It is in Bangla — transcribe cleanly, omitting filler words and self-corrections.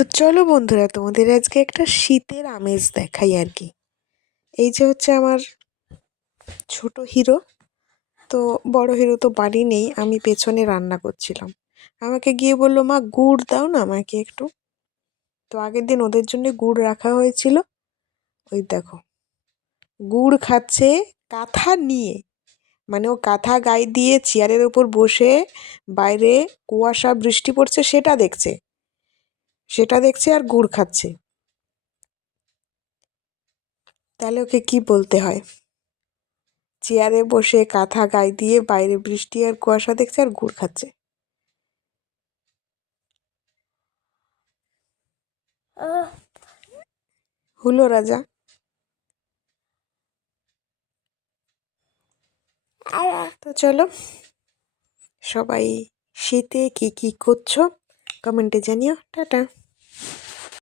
তো চলো বন্ধুরা, তোমাদের আজকে একটা শীতের আমেজ দেখাই আর কি। এই যে হচ্ছে আমার ছোট হিরো। তো বড় হিরো তো বাড়ি নেই, আমি পেছনে রান্না করছিলাম। আমাকে গিয়ে বললো, মা গুড় দাও না আমাকে একটু। তো আগের দিন ওদের জন্য গুড় রাখা হয়েছিল। ওই দেখো, গুড় খাচ্ছে কাঁথা নিয়ে। মানে ও কাঁথা গায়ে দিয়ে চেয়ারের ওপর বসে বাইরে কুয়াশা বৃষ্টি পড়ছে সেটা দেখছে আর গুড় খাচ্ছে। তাহলে ওকে কি বলতে হয়? চেয়ারে বসে কাঁথা গায়ে দিয়ে বাইরে বৃষ্টি আর কুয়াশা দেখছে আর গুড় খাচ্ছে। হলো রাজা। তো চলো, সবাই শীতে কি কি করছো কমেন্টে জানিও। টাটা।